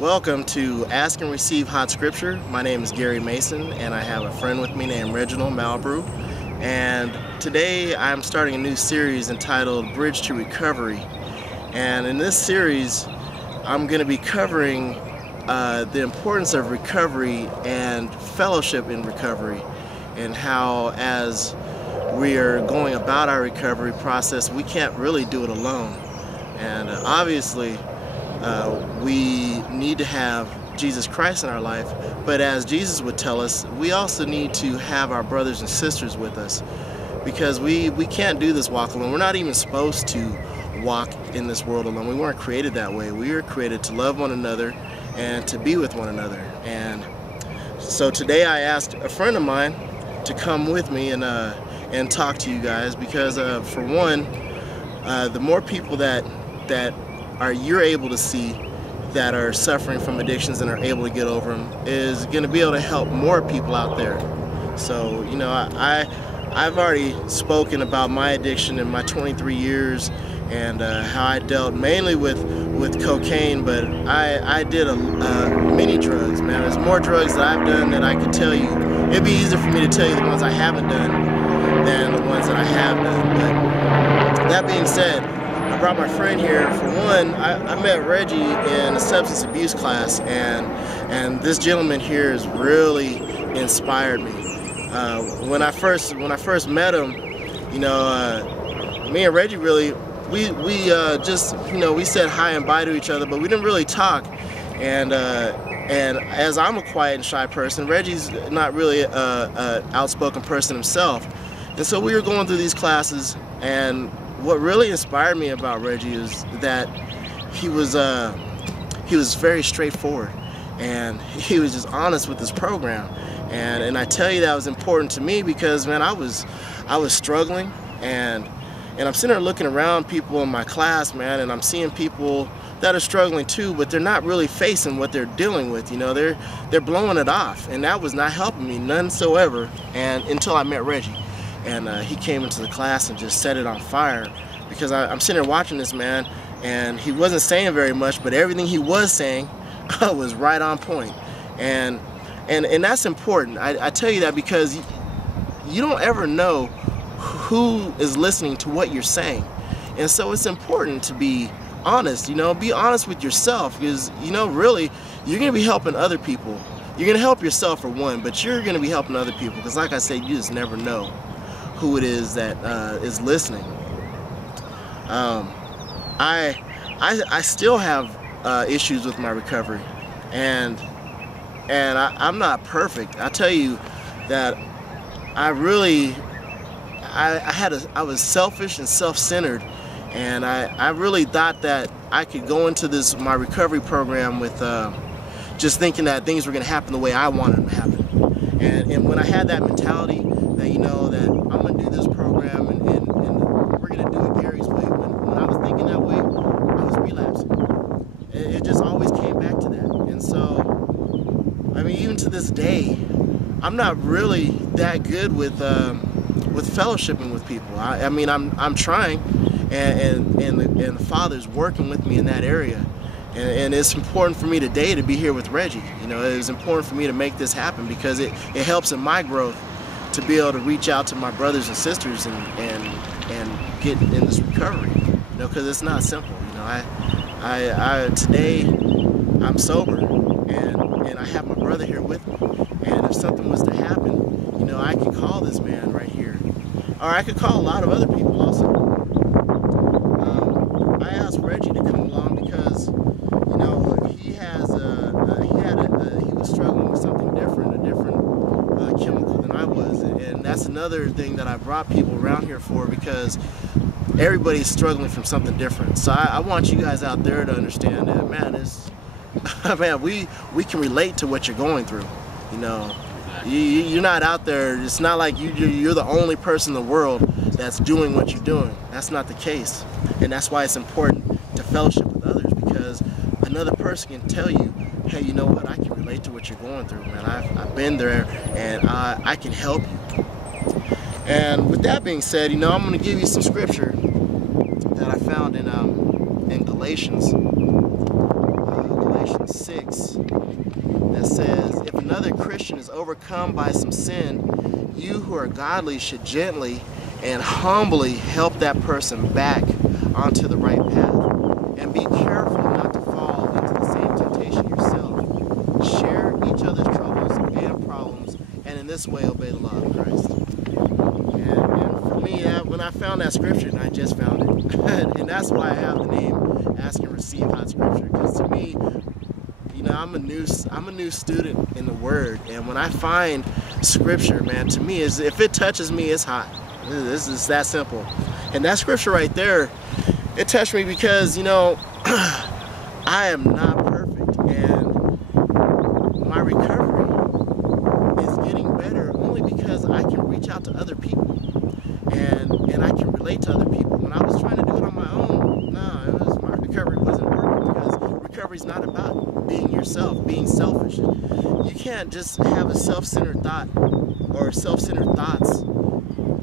Welcome to Ask and Receive Hot Scripture. My name is Gary Mason, and I have a friend with me named Reginald Malbrue. And today I'm starting a new series entitled Bridge to Recovery. And in this series, I'm going to be covering the importance of recovery and fellowship in recovery, and how as we are going about our recovery process, we can't really do it alone. And obviously, we need to have Jesus Christ in our life, but as Jesus would tell us, we also need to have our brothers and sisters with us, because we can't do this walk alone. We're not even supposed to walk in this world alone. We weren't created that way. We were created to love one another and to be with one another. And so today I asked a friend of mine to come with me and talk to you guys, because for one, the more people that you're able to see that are suffering from addictions and are able to get over them is going to be able to help more people out there. So, you know, I've already spoken about my addiction in my 23 years and how I dealt mainly with cocaine, but I did many drugs, man. There's more drugs that I've done that I could tell you. It'd be easier for me to tell you the ones I haven't done than the ones that I have done. But that being said, I brought my friend here. For one, I met Reggie in a substance abuse class, and this gentleman here has really inspired me. When I first met him, you know, me and Reggie really we just, you know, we said hi and bye to each other, but we didn't really talk. And as I'm a quiet and shy person, Reggie's not really a outspoken person himself, and so we were going through these classes. And what really inspired me about Reggie is that he was very straightforward, and he was just honest with his program. And I tell you, that was important to me because, man, I was struggling, and I'm sitting there looking around people in my class, man, and I'm seeing people that are struggling too, but they're not really facing what they're dealing with. You know, they're blowing it off, and that was not helping me none so ever. And until I met Reggie. And he came into the class and just set it on fire, because I'm sitting there watching this man, and he wasn't saying very much, but everything he was saying was right on point. And that's important. I tell you that because you don't ever know who is listening to what you're saying. And so it's important to be honest, you know, be honest with yourself, because, you know, really, you're going to be helping other people. You're going to help yourself for one, but you're going to be helping other people, because like I said, you just never know who it is that is listening. I still have issues with my recovery, and I'm not perfect. I tell you that I was selfish and self-centered, and I really thought that I could go into my recovery program with just thinking that things were going to happen the way I wanted them to happen. And when I had that mentality that, you know, that I'm going to do this program and we're going to do it Gary's way, when I was thinking that way, I was relapsing. It just always came back to that. And so, I mean, even to this day, I'm not really that good with fellowshipping with people. I mean, I'm trying, and the Father's working with me in that area. And it's important for me today to be here with Reggie. You know, it was important for me to make this happen, because it helps in my growth to be able to reach out to my brothers and sisters and get in this recovery. You know, because it's not simple. You know, today I'm sober, and I have my brother here with me. And if something was to happen, you know, I could call this man right here, or I could call a lot of other people also. I asked Reggie to come along because, you know, he was struggling with something different, a different chemical than I was, and that's another thing that I brought people around here for, because everybody's struggling from something different. So I want you guys out there to understand that, man, man, we can relate to what you're going through. You know, you're not out there. It's not like you're the only person in the world that's doing what you're doing. That's not the case, and that's why it's important to fellowship with others, because another person can tell you, hey, you know what, I can relate to what you're going through, man. I've been there, and I can help you. And with that being said, you know, I'm going to give you some scripture that I found in Galatians Galatians 6 that says, if another Christian is overcome by some sin, you who are godly should gently and humbly help that person back onto the right path. And be careful not to fall into the same temptation yourself. Share each other's troubles and problems, and in this way obey the law of Christ. And for me, when I found that scripture, and I just found it, and that's why I have the name Ask and Receive Hot Scripture, because to me, you know, I'm a new student in the Word, and when I find scripture, man, to me, if it touches me, it's hot. This is that simple. And that scripture right there, it touched me because, you know, I am not perfect, and my recovery is getting better only because I can reach out to other people, and I can relate to other people. When I was trying to do it on my own, my recovery wasn't working, because recovery is not about being yourself, being selfish. You can't just have a self-centered thought or self-centered thoughts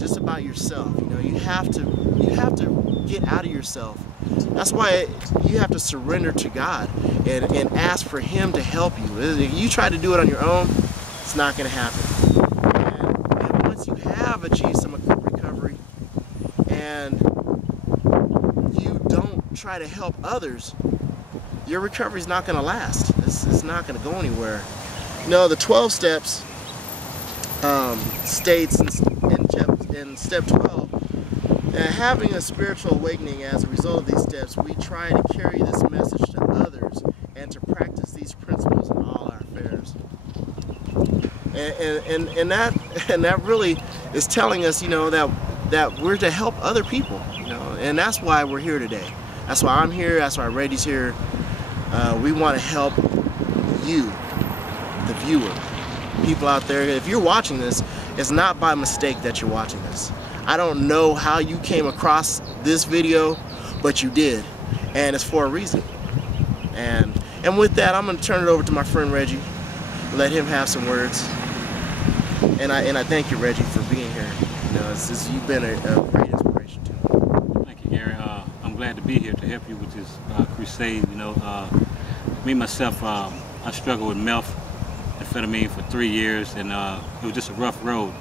just about yourself. You know, you have to get out of yourself. That's why you have to surrender to God and ask for Him to help you. If you try to do it on your own, it's not going to happen. And once you have achieved some recovery and you don't try to help others, your recovery is not going to last. It's not going to go anywhere. You know, the 12 steps states in step 12, having a spiritual awakening as a result of these steps, we try to carry this message to others and to practice these principles in all our affairs. And that really is telling us, you know, that we're to help other people, you know, and that's why we're here today. That's why I'm here. That's why Reggie's here. We want to help you, the viewer, people out there. If you're watching this, it's not by mistake that you're watching this. I don't know how you came across this video, but you did, and it's for a reason. And with that, I'm going to turn it over to my friend Reggie, let him have some words. And I thank you, Reggie, for being here. You know, you've been a great inspiration to me. Thank you, Gary. I'm glad to be here to help you with this crusade. You know, me myself, I struggled with methamphetamine for 3 years, and it was just a rough road,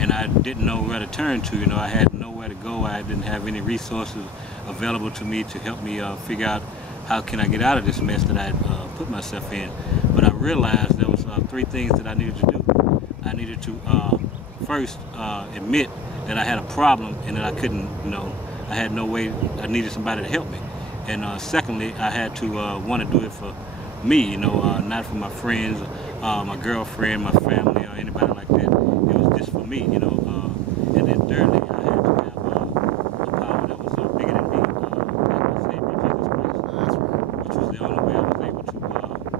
and I didn't know where to turn to. You know, I had nowhere to go. I didn't have any resources available to me to help me figure out how can I get out of this mess that I put myself in. But I realized there was 3 things that I needed to do. I needed to first admit that I had a problem and that I couldn't, you know, I had no way. I needed somebody to help me. And secondly, I had to want to do it for me, you know, not for my friends, my girlfriend, my family, or anybody like that. It was just for me, you know. And then thirdly, I had to have a power that was bigger than me, like my Savior Jesus Christ, which was the only way I was able to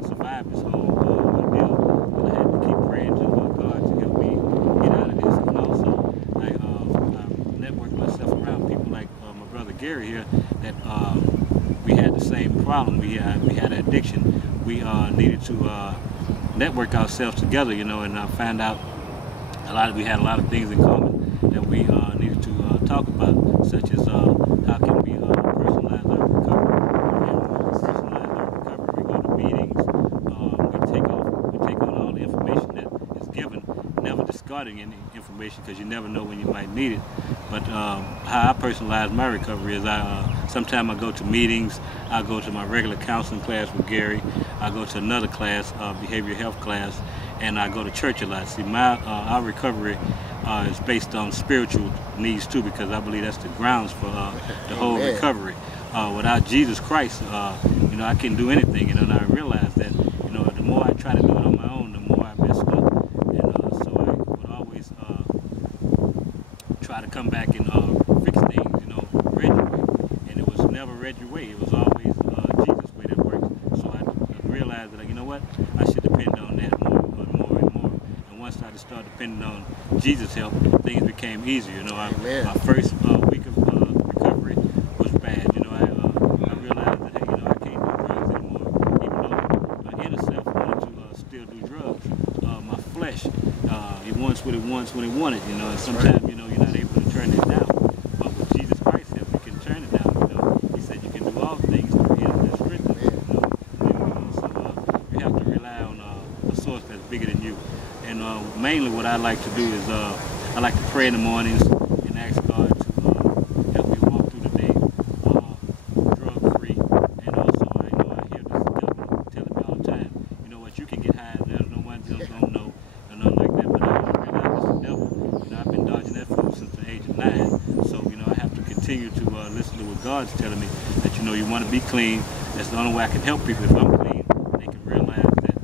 survive this whole ordeal. And I had to keep praying to God to help me get out of this. And also, I networked myself around people like my brother Gary here, that we had the same problem. We had an addiction. We needed to network ourselves together, you know, and found out we had a lot of things in common that we needed to talk about, such as how can we personalize our recovery. And when we personalize our recovery, we go to meetings, we take on all the information that is given, never discarding any information, because you never know when you might need it. But how I personalize my recovery is sometimes I go to meetings, I go to my regular counseling class with Gary, I go to another class, behavioral health class, and I go to church a lot. See, our recovery is based on spiritual needs too, because I believe that's the grounds for the whole recovery. Without Jesus Christ, you know, I can't do anything, you know, and I realize that, you know, the more I try to do it on my own, the more I mess up. And so I would always try to come back and fix things, you know, Reggie's way. And it was never Reggie's way. It was always Jesus' way that worked. So I realized that, you know what, I should depend on that more and more. And once I started depending on Jesus' help, things became easier. You know, my first week of recovery was bad. You know, I realized that, hey, you know, I can't do drugs anymore. Even though my inner self wanted to still do drugs, my flesh, it wants what it wants when it wanted. You know, and sometimes, you know, you're not able to turn it down. But with Jesus Christ help, you can turn it down. You know, He said you can do all things through Him that strengthens you. You know, so that's bigger than you. And mainly what I like to do is I like to pray in the mornings and ask God to help me walk through the day drug-free. And also, I hear this devil telling me all the time, you know what, you can get high, there's no one else don't know, or nothing like that. But I realize it's the devil. You know, I've been dodging that fool since the age of 9. So, you know, I have to continue to listen to what God's telling me, that, you know, you want to be clean. That's the only way I can help people. If I'm clean, they can realize that,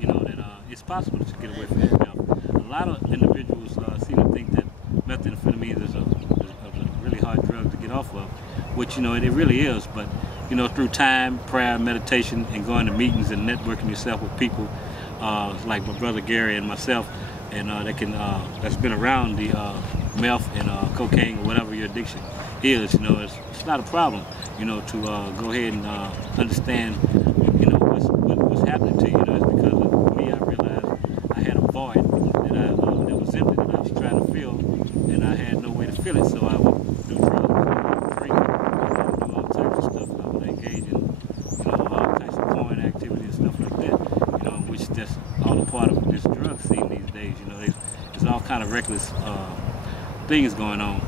you know, that it's possible to get away from this stuff. A lot of individuals seem to think that methamphetamine is a really hard drug to get off of, which, you know, it really is. But, you know, through time, prayer, meditation, and going to meetings and networking yourself with people like my brother Gary and myself, and that's been around the meth and cocaine or whatever your addiction is, you know, it's not a problem, you know, to go ahead and understand, you know, what's happening to you. You know, it's because of me, I realized I had a void that was empty that I was trying to fill, and I had no way to fill it, so I would do drugs, drink, do all types of stuff. I would engage in, you know, all types of porn activity and stuff like that, you know, which that's all a part of this drug scene these days. You know, there's all kind of reckless things going on.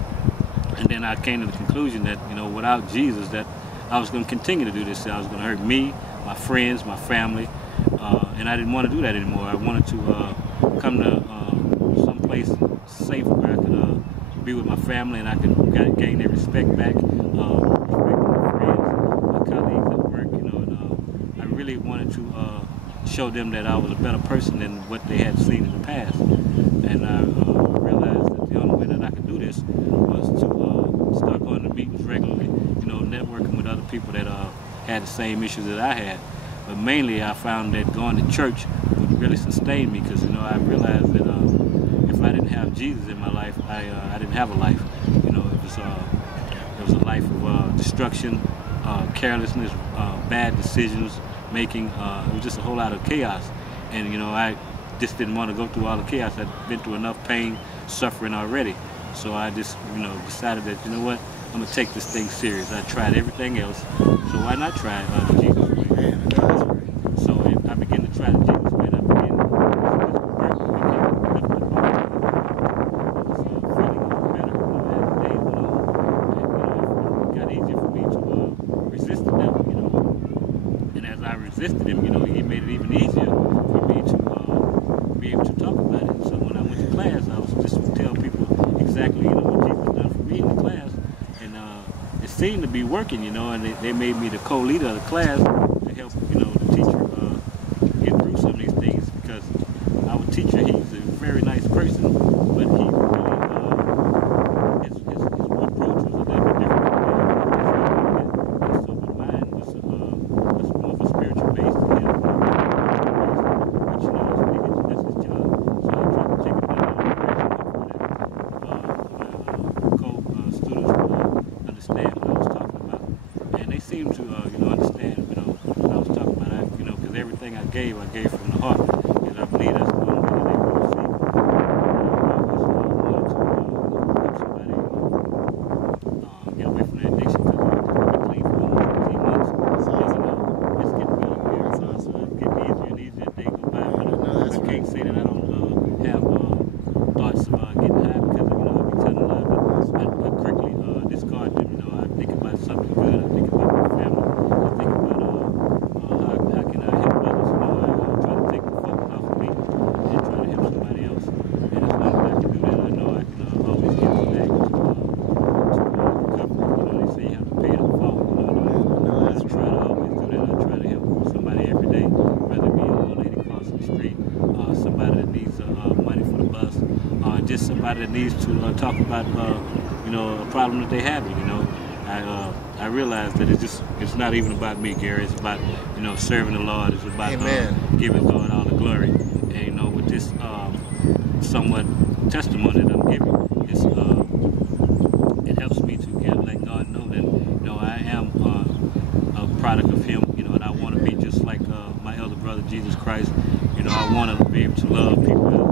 And then I came to the conclusion that, you know, without Jesus, that I was going to continue to do this. I was going to hurt me, my friends, my family, and I didn't want to do that anymore. I wanted to come to some place safe where I could be with my family and I could gain their respect back, respect my friends, my colleagues at work, you know, and I really wanted to show them that I was a better person than what they had seen in the past. And I realized that the only way that I could do this was to start going to meetings regularly, you know, networking with other people that had the same issues that I had. But mainly I found that going to church would really sustain me, because, you know, I realized that if I didn't have Jesus in my life, I didn't have a life. You know, it was a life of destruction, carelessness, bad decisions making. It was just a whole lot of chaos. And, you know, I just didn't want to go through all the chaos. I'd been through enough pain, suffering already. So I just, you know, decided that, you know what, I'm going to take this thing serious. I tried everything else, so why not try the Jesus way? So I began to try the Jesus way, and I began to work. It got easier for me to resist the devil, you know. And as I resisted him, you know, he made it even easier for me to be able to talk about it. So when I went to class, I was just to tell people exactly, you know, what Jesus done for me in the class, and it seemed to be working, you know. And they made me the co-leader of the class to help, you know, the teacher get through some of these things, because our teacher, he's a very nice person, but he really his approach was a little bit different from mine. And so mine was more of a spiritual base to him. But, you know, that's his job. So I tried to take it down in the direction co-students understand what I was talking about, and they seem to, you know, understand, you know, what I was talking about. You know, because everything I gave from the heart, because I believe that's the only way that they will receive. Get away from that addiction, because I've been clean for almost 18 months. So, you know, it's getting better and better. So it's getting easier and easier as they go by. But I can't say that I don't have thoughts of getting high, because, you know, I be telling a lot, but I quickly discard them. You know, I think about something good. I think about my family. I think about how can I help others. You know, I try to take the focus off of me and try to help somebody else. And as long as I can do that, I know I can always get back to recovery. You know, they say you have to pay it forward. You know, I try to always do that. I try to help somebody every day, whether it be an old lady crossing the street, somebody that needs money for the bus, just somebody that needs to talk about, you know, a problem that they have. You know, I realize that it's not even about me, Gary. It's about, you know, serving the Lord. It's about giving God all the glory. And, you know, with this somewhat testimony that I'm giving, it helps me to let God know that, you know, I am a product of Him. You know, and I want to be just like my elder brother Jesus Christ. You know, I want to be able to love people.